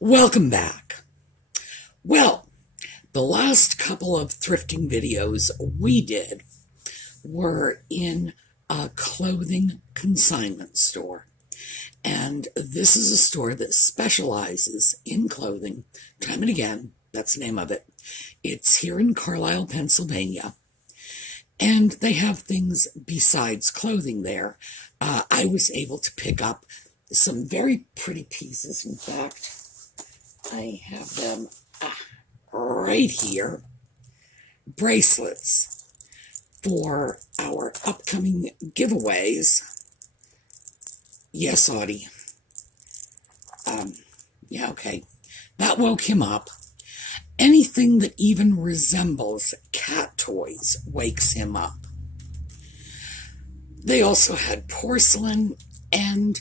Welcome back. Well, the last couple of thrifting videos we did were in a clothing consignment store. And this is a store that specializes in clothing, time and again, that's the name of it. It's here in Carlisle, Pennsylvania. And they have things besides clothing there. I was able to pick up some very pretty pieces. In fact, I have them right here. Bracelets for our upcoming giveaways. Yes, Audie. Yeah, okay. That woke him up. Anything that even resembles cat toys wakes him up. They also had porcelain, and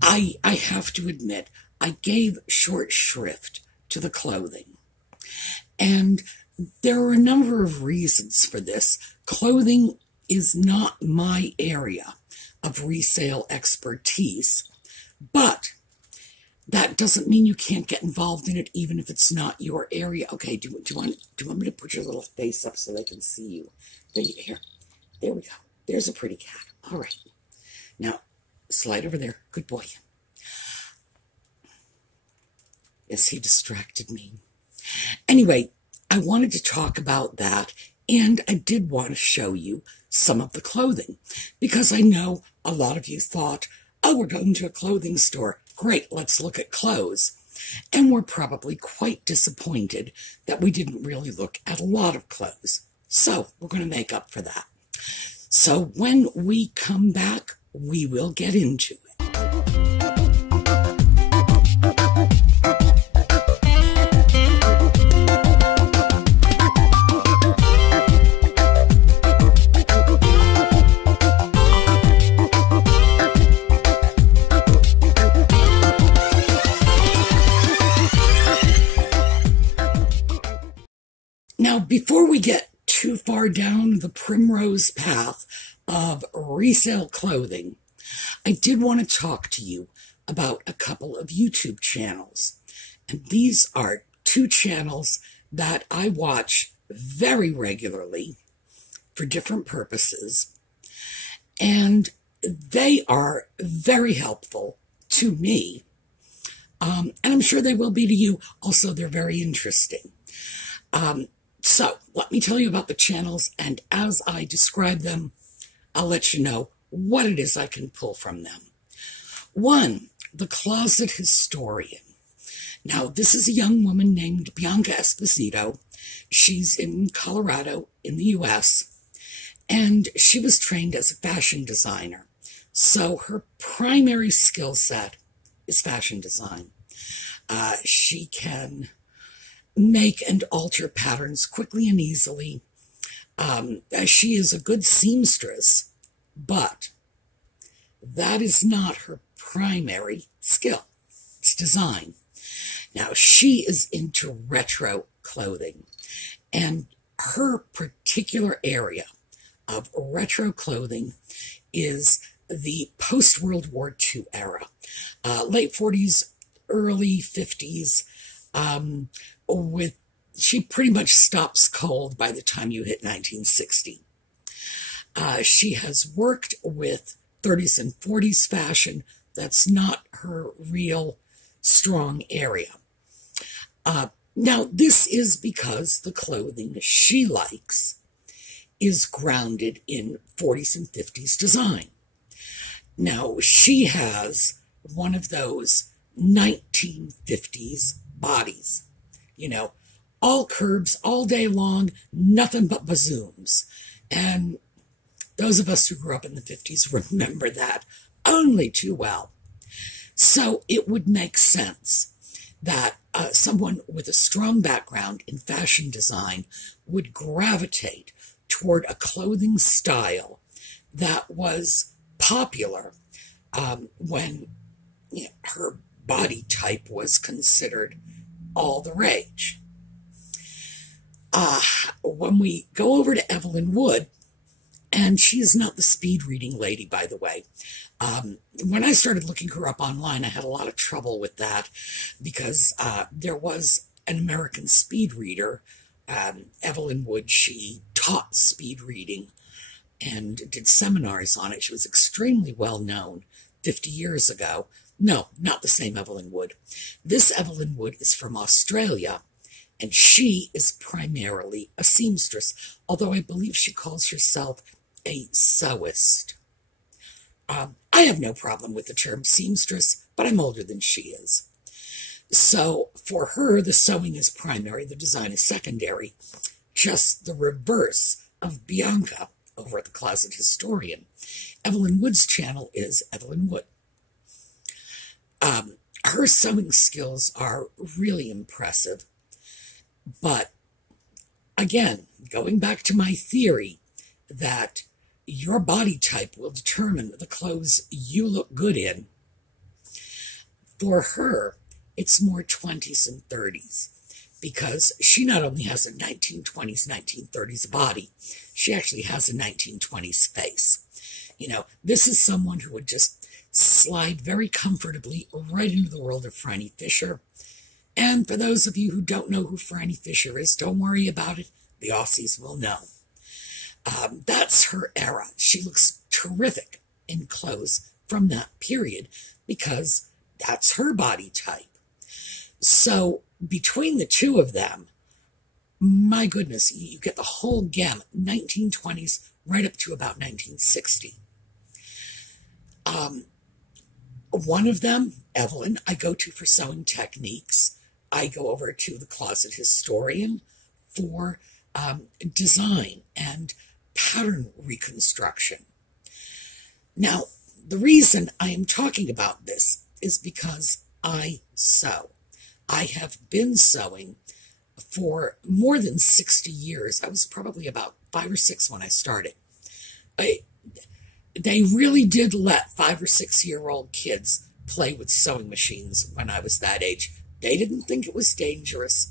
I have to admit, I gave short shrift to the clothing. And there are a number of reasons for this. Clothing is not my area of resale expertise, but that doesn't mean you can't get involved in it, even if it's not your area. Okay, do you want me to put your little face up so they can see you? Here, there we go. There's a pretty cat. All right. Now, slide over there. Good boy. Yes, he distracted me. Anyway, I wanted to talk about that, and I did want to show you some of the clothing, because I know a lot of you thought, oh, we're going to a clothing store. Great, let's look at clothes. And we're probably quite disappointed that we didn't really look at a lot of clothes. So we're going to make up for that. So when we come back, we will get into it. Now, before we get too far down the primrose path of resale clothing, I did want to talk to you about a couple of YouTube channels. And these are two channels that I watch very regularly for different purposes. And they are very helpful to me. And I'm sure they will be to you. Also, they're very interesting. So, let me tell you about the channels, and as I describe them, I'll let you know what it is I can pull from them. One, The Closet Historian. Now, this is a young woman named Bianca Esposito. She's in Colorado, in the U.S., and she was trained as a fashion designer. So, her primary skill set is fashion design. She can make and alter patterns quickly and easily. She is a good seamstress, but that is not her primary skill. It's design. Now, she is into retro clothing, and her particular area of retro clothing is the post-World War II era, late 40s, early 50s, she pretty much stops cold by the time you hit 1960. She has worked with 30s and 40s fashion. That's not her real strong area. Now, this is because the clothing she likes is grounded in 40s and 50s design. Now, she has one of those 1950s bodies. You know, all curves, all day long, nothing but bazooms. And those of us who grew up in the 50s remember that only too well. So it would make sense that someone with a strong background in fashion design would gravitate toward a clothing style that was popular when her body type was considered all the rage. When we go over to Evelyn Wood, And she is not the speed reading lady, by the way. When I started looking her up online, I had a lot of trouble with that because there was an American speed reader, Evelyn Wood. She taught speed reading and did seminars on it. She was extremely well known 50 years ago. No, not the same Evelyn Wood. This Evelyn Wood is from Australia, and she is primarily a seamstress, although I believe she calls herself a sewist. I have no problem with the term seamstress, but I'm older than she is. So for her, the sewing is primary, the design is secondary, just the reverse of Bianca over at the Closet Historian. Evelyn Wood's channel is Evelyn Wood. Her sewing skills are really impressive, but again, going back to my theory that your body type will determine the clothes you look good in, for her, it's more 20s and 30s, because she not only has a 1920s, 1930s body, she actually has a 1920s face. You know, this is someone who would just slide very comfortably right into the world of Franny Fisher. And for those of you who don't know who Franny Fisher is, don't worry about it. The Aussies will know. That's her era. She looks terrific in clothes from that period because that's her body type. So between the two of them, my goodness, you get the whole gamut, 1920s right up to about 1960. One of them, Evelyn, I go to for sewing techniques. I go over to the Closet Historian for design and pattern reconstruction. Now, the reason I am talking about this is because I sew. I have been sewing for more than 60 years. I was probably about 5 or 6 when I started. They really did let 5 or 6-year-old kids play with sewing machines when I was that age. They didn't think it was dangerous.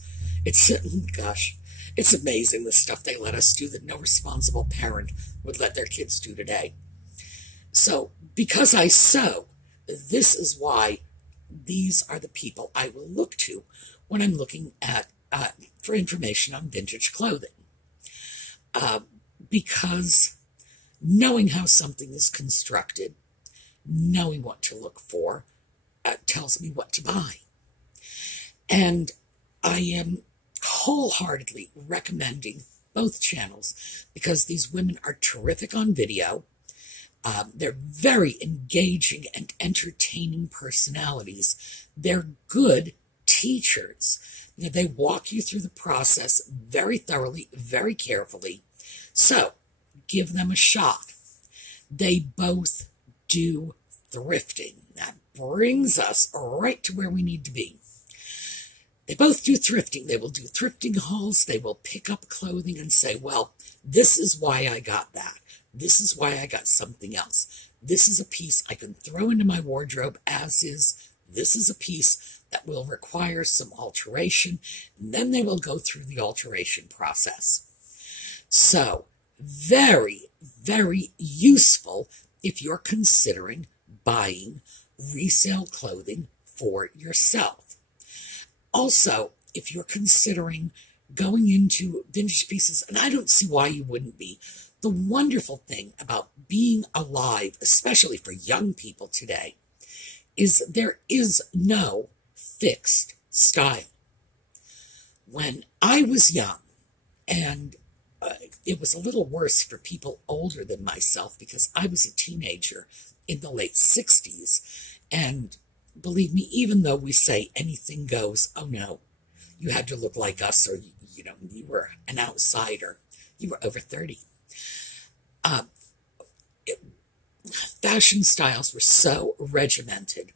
Gosh, it's amazing the stuff they let us do that no responsible parent would let their kids do today. So, because I sew, this is why these are the people I will look to when I'm looking at for information on vintage clothing. Because knowing how something is constructed, knowing what to look for, tells me what to buy. And I am wholeheartedly recommending both channels because these women are terrific on video. They're very engaging and entertaining personalities. They're good teachers. You know, they walk you through the process very thoroughly, very carefully. So, give them a shot. They both do thrifting. That brings us right to where we need to be. They both do thrifting. They will do thrifting hauls. They will pick up clothing and say, well, this is why I got that. This is why I got something else. This is a piece I can throw into my wardrobe as is. This is a piece that will require some alteration. And then they will go through the alteration process. So, very, very useful if you're considering buying resale clothing for yourself. Also, if you're considering going into vintage pieces, and I don't see why you wouldn't be, the wonderful thing about being alive, especially for young people today, is there is no fixed style. When I was young, and it was a little worse for people older than myself because I was a teenager in the late 60s, and believe me, even though we say anything goes, oh no, you had to look like us, or you were an outsider, you were over 30. Fashion styles were so regimented.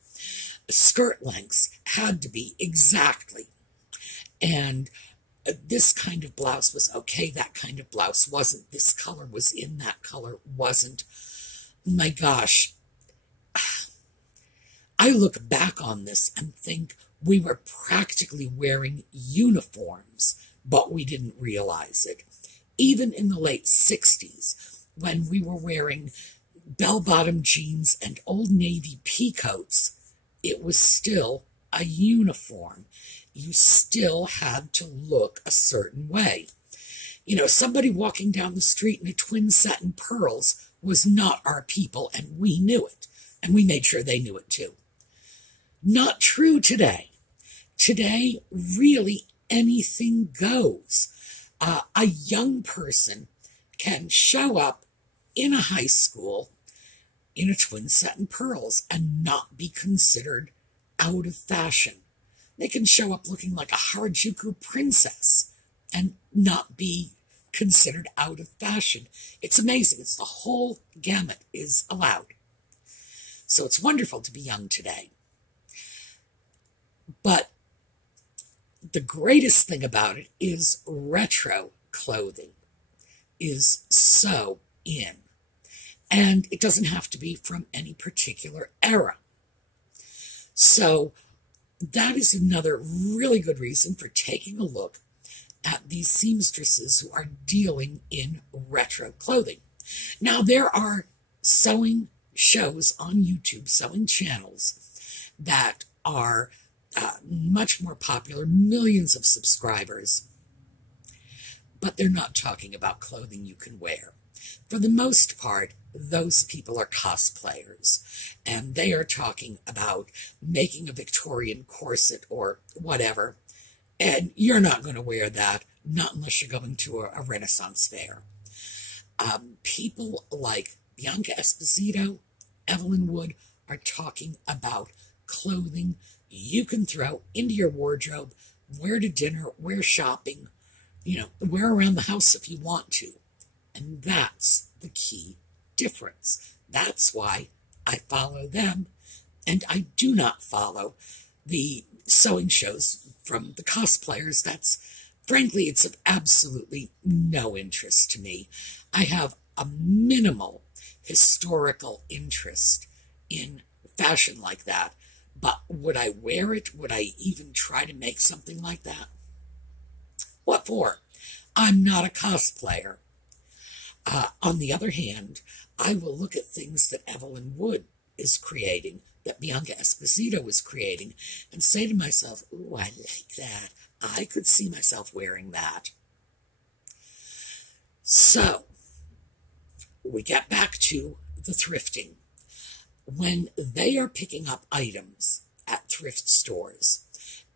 Skirt lengths had to be exactly. And this kind of blouse was okay, that kind of blouse wasn't. This color was in, that color wasn't. My gosh. I look back on this and think we were practically wearing uniforms, but we didn't realize it. Even in the late 60s, when we were wearing bell-bottom jeans and Old Navy peacoats, it was still a uniform. You still had to look a certain way. You know, somebody walking down the street in a twin set and pearls was not our people, and we knew it. And we made sure they knew it too. Not true today. Today, really anything goes. A young person can show up in a high school in a twin set and pearls and not be considered out of fashion. They can show up looking like a Harajuku princess and not be considered out of fashion. It's amazing. It's the whole gamut is allowed. So it's wonderful to be young today. But the greatest thing about it is retro clothing is so in. And it doesn't have to be from any particular era. So that is another really good reason for taking a look at these seamstresses who are dealing in retro clothing. Now, there are sewing shows on YouTube, sewing channels that are much more popular, millions of subscribers, but they're not talking about clothing you can wear. For the most part, those people are cosplayers, and they are talking about making a Victorian corset or whatever, and you're not going to wear that, not unless you're going to a Renaissance fair. People like Bianca Esposito, Evelyn Wood are talking about clothing you can throw into your wardrobe, wear to dinner, wear shopping, wear around the house if you want to. And that's the key difference. That's why I follow them, and I do not follow the sewing shows from the cosplayers. Frankly, it's of absolutely no interest to me. I have a minimal historical interest in fashion like that, but would I wear it? Would I even try to make something like that? What for? I'm not a cosplayer. On the other hand, I will look at things that Evelyn Wood is creating, that Bianca Esposito is creating, and say to myself, ooh, I like that. I could see myself wearing that. So, we get back to the thrifting. When they are picking up items at thrift stores,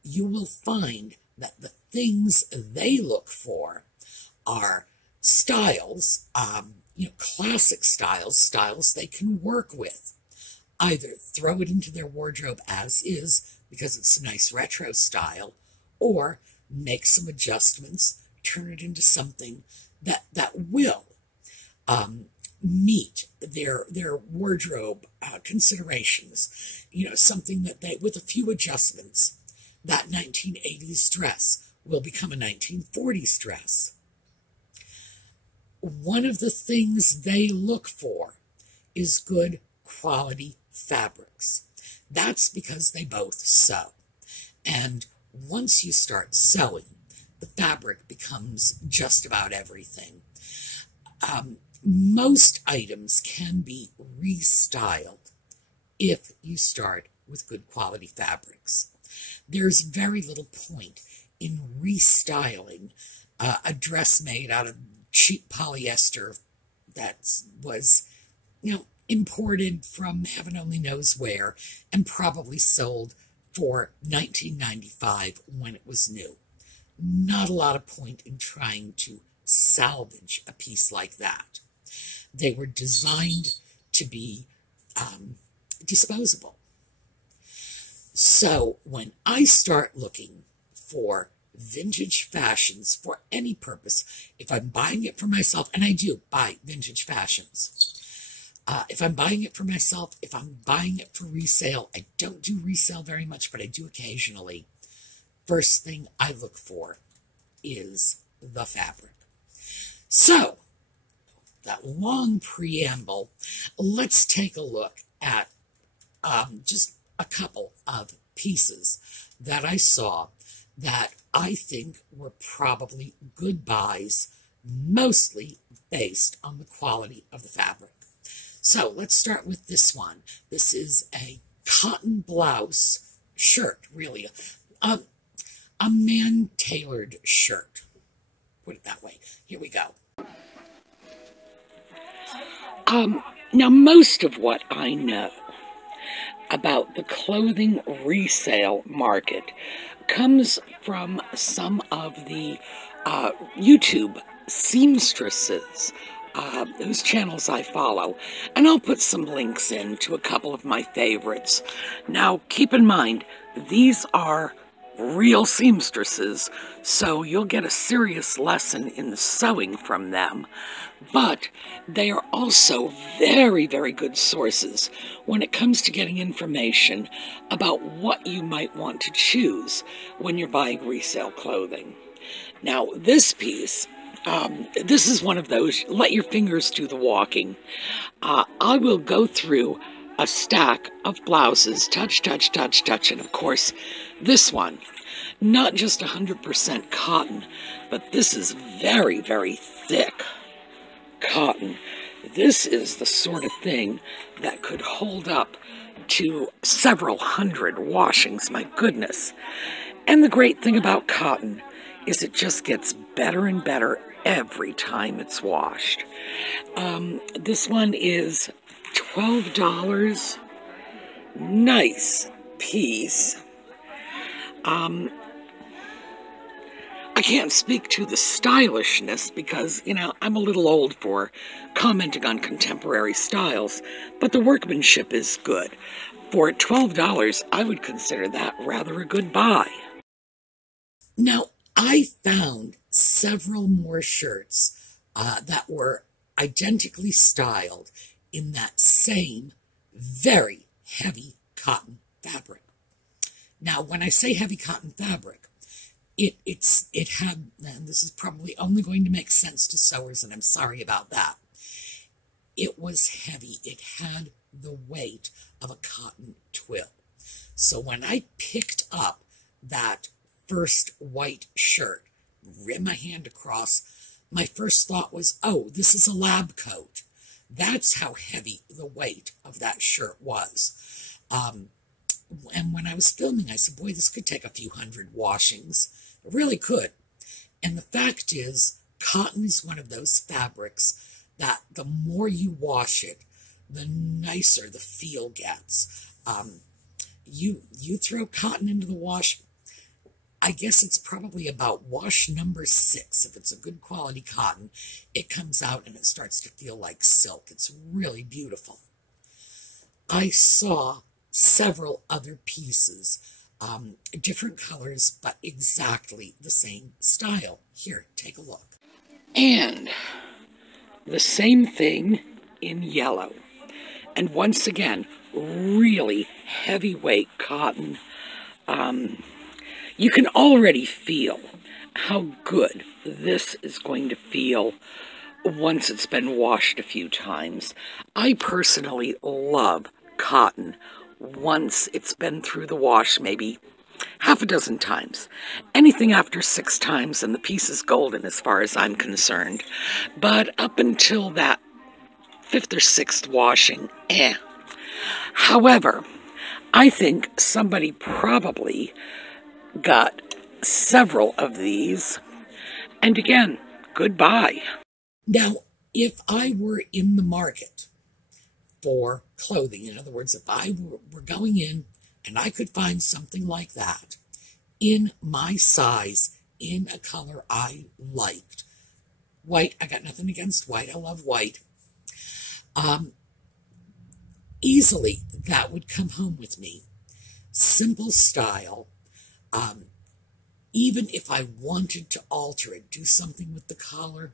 you will find that the things they look for are styles, classic styles they can work with. Either throw it into their wardrobe as is because it's a nice retro style, or make some adjustments, turn it into something that will meet their wardrobe considerations. Something that they, with a few adjustments, that 1980s dress will become a 1940s dress. One of the things they look for is good quality fabrics. That's because they both sew. And once you start sewing, the fabric becomes just about everything. Most items can be restyled if you start with good quality fabrics. There's very little point in restyling a dress made out of cheap polyester that was, imported from heaven only knows where and probably sold for $19.95 when it was new. Not a lot of point in trying to salvage a piece like that. They were designed to be disposable. So when I start looking for vintage fashions for any purpose, if I'm buying it for myself, and I do buy vintage fashions, if I'm buying it for myself, if I'm buying it for resale, I don't do resale very much, but I do occasionally. First thing I look for is the fabric. So, that long preamble, let's take a look at just a couple of pieces that I saw that I think were probably good buys mostly based on the quality of the fabric. So let's start with this one. This is a cotton blouse shirt, really. A man-tailored shirt. Put it that way. Here we go. Now, most of what I know about the clothing resale market comes from some of the YouTube seamstresses whose channels I follow, and I'll put some links in to a couple of my favorites. Now, keep in mind, these are real seamstresses, so you'll get a serious lesson in the sewing from them. But they are also very, very good sources when it comes to getting information about what you might want to choose when you're buying resale clothing. Now, this piece, this is one of those, let your fingers do the walking. I will go through a stack of blouses, touch, touch, touch, touch, and of course, this one, not just 100% cotton, but this is very, very thick cotton. This is the sort of thing that could hold up to several hundred washings, my goodness. And the great thing about cotton is it just gets better and better every time it's washed. This one is $12. Nice piece. I can't speak to the stylishness because, you know, I'm a little old for commenting on contemporary styles, but the workmanship is good. For $12, I would consider that rather a good buy. Now, I found several more shirts that were identically styled in that same very heavy cotton fabric. Now, when I say heavy cotton fabric, it had, and this is probably only going to make sense to sewers, and I'm sorry about that. It was heavy. It had the weight of a cotton twill. So when I picked up that first white shirt, ran my hand across, my first thought was, oh, this is a lab coat. That's how heavy the weight of that shirt was. And when I was filming, I said, boy, this could take a few hundred washings. It really could. And the fact is, cotton is one of those fabrics that the more you wash it, the nicer the feel gets. You throw cotton into the wash, I guess it's probably about wash number 6. If it's a good quality cotton, it comes out and it starts to feel like silk. It's really beautiful. I saw several other pieces, different colors, but exactly the same style. Here, take a look. And the same thing in yellow. And once again, really heavyweight cotton. You can already feel how good this is going to feel once it's been washed a few times. I personally love cotton once it's been through the wash maybe half a dozen times. Anything after 6 times and the piece is golden as far as I'm concerned. But up until that 5th or 6th washing, However, I think somebody probably got several of these, and again, goodbye. Now, if I were in the market for clothing, in other words, if I were going in and I could find something like that in my size, in a color I liked, white, I got nothing against white, I love white, easily that would come home with me. Simple style. Even if I wanted to alter it, do something with the collar,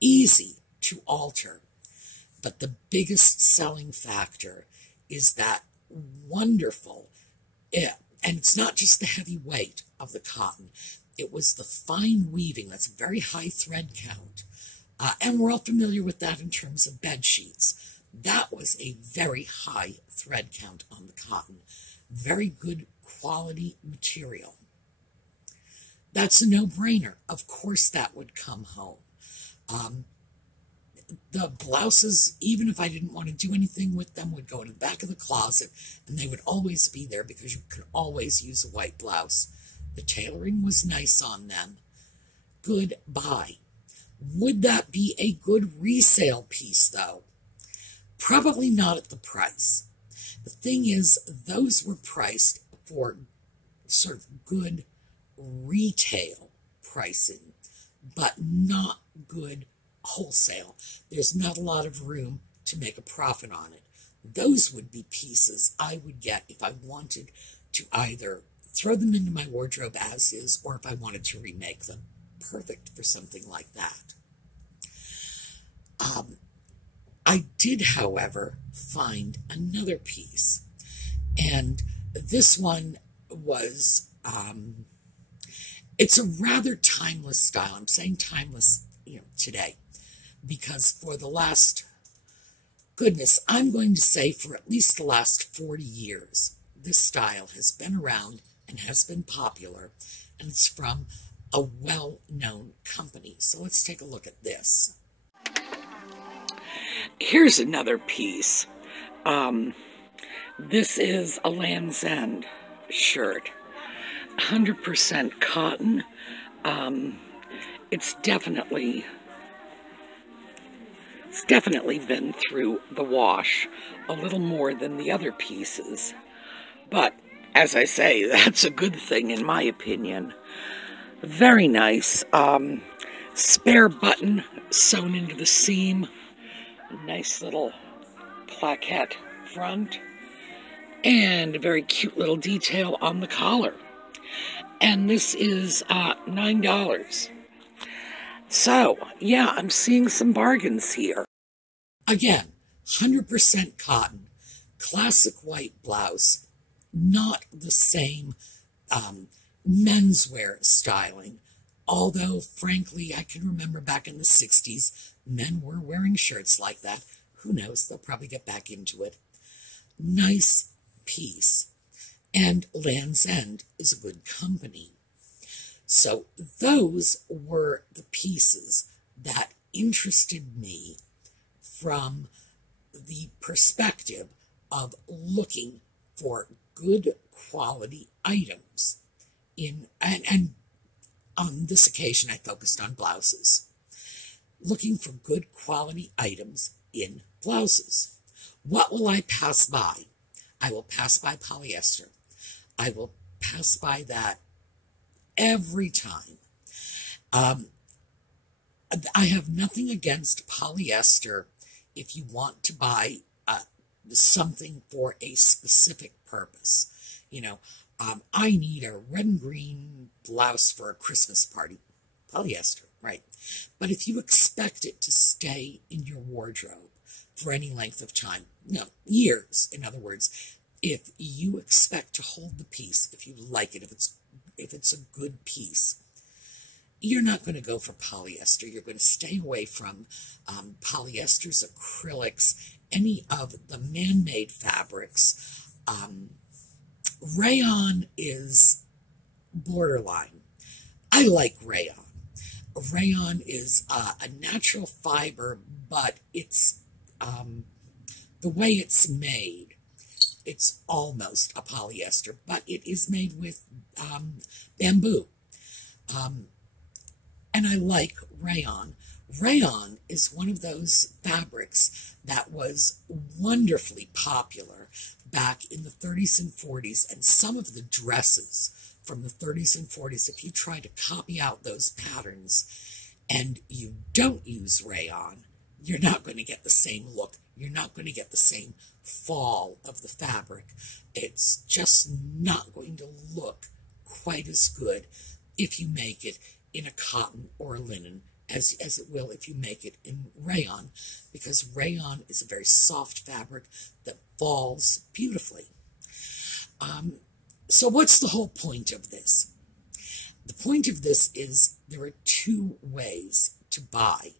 easy to alter. But the biggest selling factor is that wonderful, and it's not just the heavy weight of the cotton, it was the fine weaving. That's a very high thread count. And we're all familiar with that in terms of bed sheets. That was a very high thread count on the cotton. Very good quality material. That's a no-brainer. Of course that would come home. The blouses, even if I didn't want to do anything with them, would go in the back of the closet, and they would always be there because you could always use a white blouse. The tailoring was nice on them. Good buy. Would that be a good resale piece, though? Probably not at the price. The thing is, those were priced for sort of good retail pricing, but not good wholesale. There's not a lot of room to make a profit on it. Those would be pieces I would get if I wanted to either throw them into my wardrobe as is, or if I wanted to remake them. Perfect for something like that. I did, however, find another piece, and this one was, it's a rather timeless style. I'm saying timeless, today, because for the last, goodness, I'm going to say for at least the last 40 years, this style has been around and has been popular, and it's from a well-known company. So let's take a look at this. Here's another piece. This is a Land's End shirt, 100% cotton. It's definitely been through the wash a little more than the other pieces, but as I say, that's a good thing in my opinion. Very nice. Spare button sewn into the seam. Nice little plaquette front. And a very cute little detail on the collar. And this is $9. So, yeah, I'm seeing some bargains here. Again, 100% cotton. Classic white blouse. Not the same menswear styling. Although, frankly, I can remember back in the 60s, men were wearing shirts like that. Who knows? They'll probably get back into it. Nice piece. And Land's End is a good company. So those were the pieces that interested me from the perspective of looking for good quality items and on this occasion I focused on blouses. Looking for good quality items in blouses. What will I pass by? I will pass by polyester. I will pass by that every time. I have nothing against polyester if you want to buy something for a specific purpose. I need a red and green blouse for a Christmas party. Polyester, right? But if you expect it to stay in your wardrobe for any length of time, years, in other words, if you expect to hold the piece, if you like it, if it's a good piece, you're not going to go for polyester. You're going to stay away from polyesters, acrylics, any of the man-made fabrics. Rayon is borderline. I like rayon. Rayon is a natural fiber, but it's the way it's made, it's almost a polyester, but it is made with bamboo. And I like rayon. Rayon is one of those fabrics that was wonderfully popular back in the 30s and 40s, and some of the dresses from the 30s and 40s, if you try to copy out those patterns and you don't use rayon, you're not going to get the same look. You're not going to get the same fall of the fabric. It's just not going to look quite as good if you make it in a cotton or a linen as it will if you make it in rayon, because rayon is a very soft fabric that falls beautifully. So what's the whole point of this? The point of this is there are two ways to buy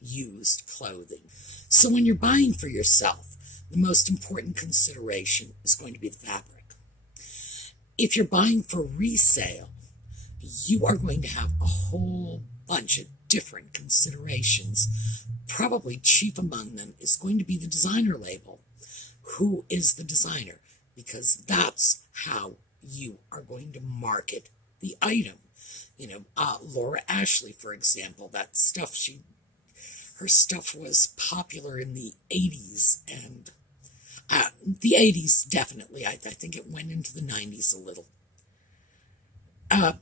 used clothing. So when you're buying for yourself, the most important consideration is going to be the fabric. If you're buying for resale, you are going to have a whole bunch of different considerations. Probably chief among them is going to be the designer label. Who is the designer? Because that's how you are going to market the item. You know, Laura Ashley, for example, that stuff, her stuff was popular in the 80s, and the 80s definitely. I think it went into the 90s a little.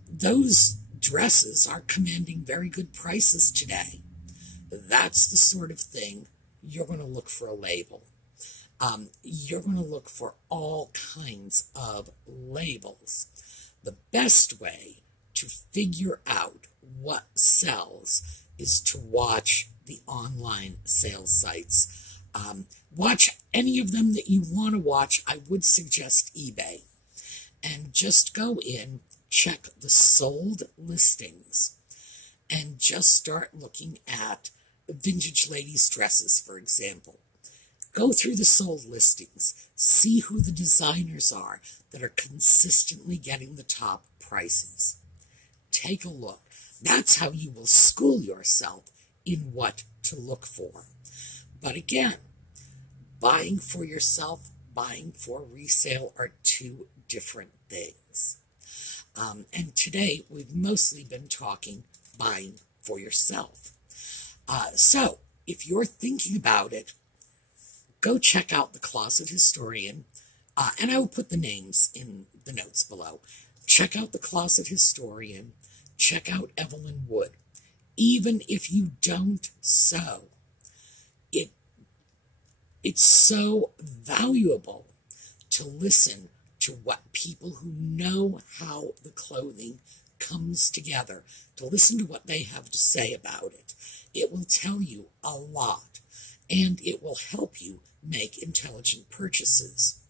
Those dresses are commanding very good prices today. That's the sort of thing you're going to look for a label. You're going to look for all kinds of labels. The best way to figure out what sells is to watch the online sales sites. Watch any of them that you want to watch. I would suggest eBay. And just go in, check the sold listings, and just start looking at vintage ladies' dresses, for example. Go through the sold listings, see who the designers are that are consistently getting the top prices. Take a look. That's how you will school yourself in what to look for. But again, buying for yourself, buying for resale are two different things. And today, we've mostly been talking buying for yourself. So, if you're thinking about it, go check out The Closet Historian, and I will put the names in the notes below. Check out The Closet Historian. Check out Evelyn Wood. Even if you don't sew, it's so valuable to listen to what people who know how the clothing comes together, to listen to what they have to say about it. It will tell you a lot, and it will help you make intelligent purchases.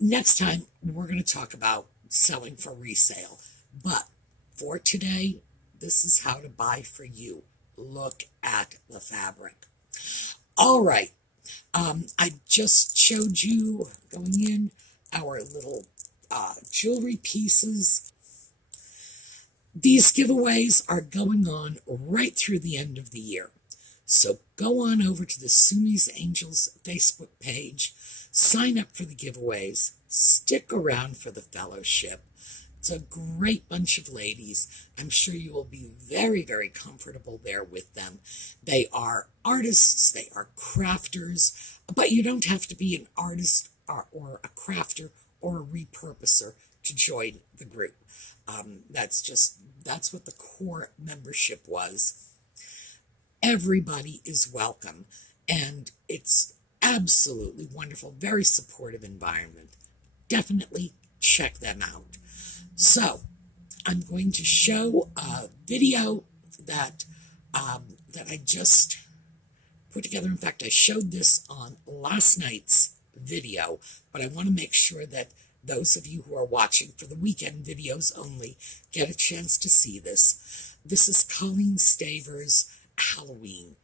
Next time, we're going to talk about selling for resale. But for today, this is how to buy for you. Look at the fabric. All right. I just showed you, going in, our little jewelry pieces. These giveaways are going on right through the end of the year. So go on over to the Sumi's Angels Facebook page, sign up for the giveaways, stick around for the fellowship. It's a great bunch of ladies. I'm sure you will be very, very comfortable there with them. They are artists, they are crafters, but you don't have to be an artist or a crafter or a repurposer to join the group. That's what the core membership was. Everybody is welcome, and it's absolutely wonderful, very supportive environment. Definitely check them out. So, I'm going to show a video that I just put together. In fact, I showed this on last night's video, but I want to make sure that those of you who are watching for the weekend videos only get a chance to see this. This is Colleen Staver's Halloween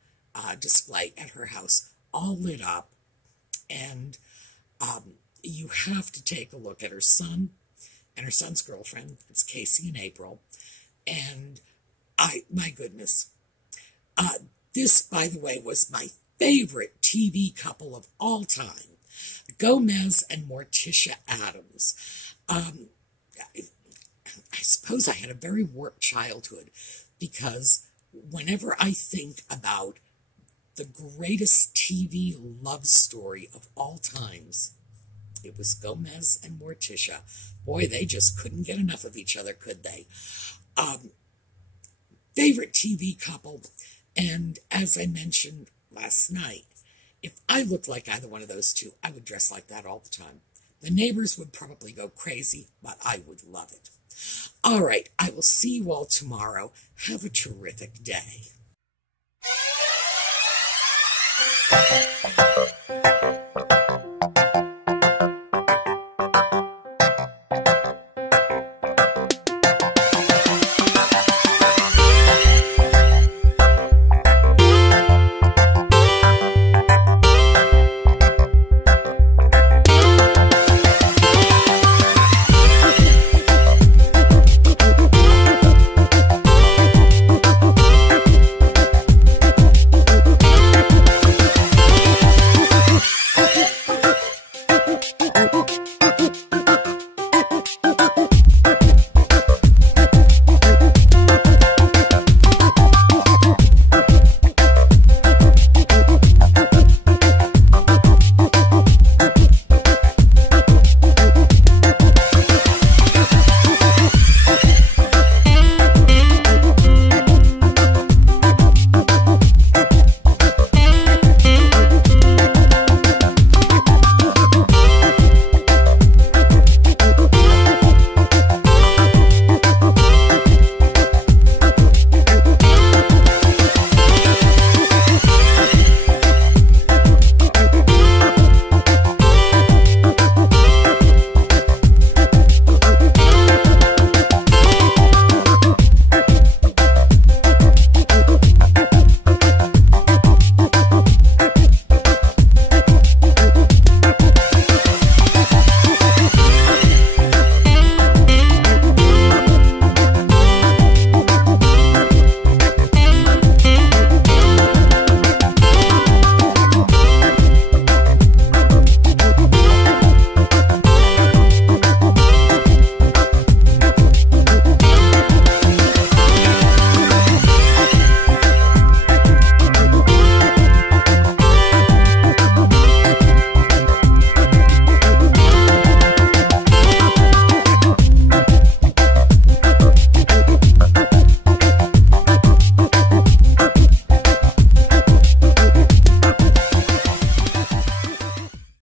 display at her house, all lit up, and you have to take a look at her son and her son's girlfriend. It's Casey and April, and my goodness, this, by the way, was my favorite TV couple of all time, Gomez and Morticia Addams. I suppose I had a very warped childhood, because whenever I think about the greatest TV love story of all times, it was Gomez and Morticia. Boy, they just couldn't get enough of each other, could they? Favorite TV couple, and as I mentioned last night, if I looked like either one of those two, I would dress like that all the time. The neighbors would probably go crazy, but I would love it. All right, I will see you all tomorrow. Have a terrific day.